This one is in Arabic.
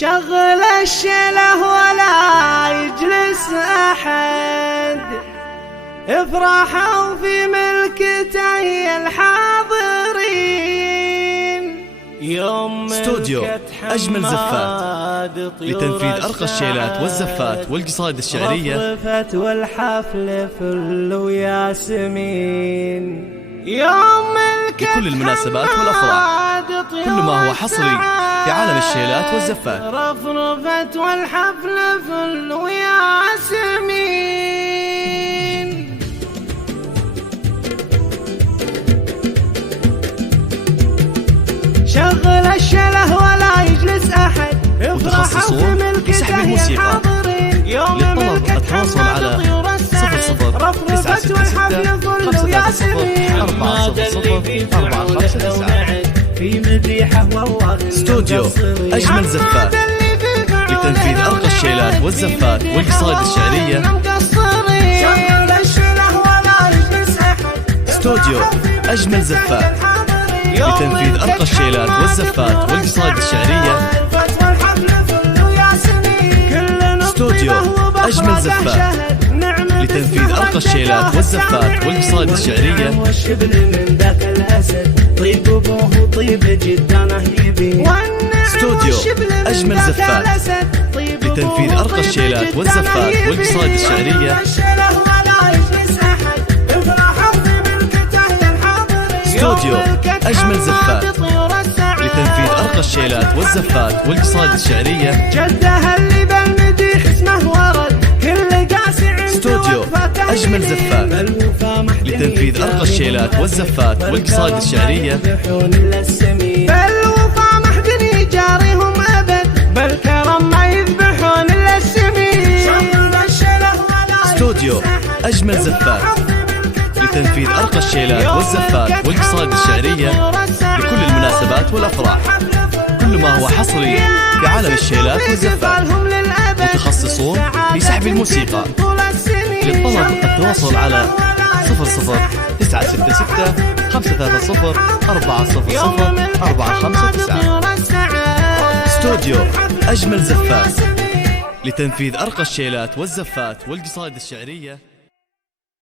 شغل الشيله ولا يجلس أحد، افرحوا في ملكتي الحاضرين. يوم استوديو أجمل زفات لتنفيذ أرقى الشيلات والزفات والقصائد الشعرية. رفرفت والحفل فل وياسمين. يوم لكل المناسبات والأفراح، كل ما هو حصري في عالم الشيلات والزفات. رفرفت والحفل فل وياسمين. شغل الشله ولا يجلس أحد، متخصصون في سحب الموسيقى. للطلب التواصل على 009660 في مديحه والله. استوديو أجمل زفات لتنفيذ أرقى الشيلات والزفات والقصائد الشعرية. استوديو أجمل زفات لتنفيذ أرقى الشيلات والزفات والقصائد الشعرية. استوديو أجمل زفات لتنفيذ أرقى الشيلات والزفات والقصائد الشعرية. استوديو أجمل زفات لتنفيذ أرقى الشيلات والزفات والقصائد الشعرية. استوديو أجمل زفات لتنفيذ أرقى الشيلات والزفات والقصائد الشعرية. جدها اللي بالمديح اسمه ورد، كل قاسع. استوديو أجمل زفات لتنفيذ أرقى الشيلات والزفات والقصائد الشعرية. بالوفا ما حد يجاريهم أبد، بالكرم ما يذبحون إلا السمين. استوديو أجمل زفات لتنفيذ أرقى الشيلات والزفات والقصائد الشعرية لكل المناسبات والأفراح، كل ما هو حصري في عالم الشيلات والزفات. متخصصون في سحب الموسيقى. للطلب التواصل على 00966 530 400 459. استوديو أجمل زفات لتنفيذ أرقى الشيلات والزفات والقصائد الشعرية.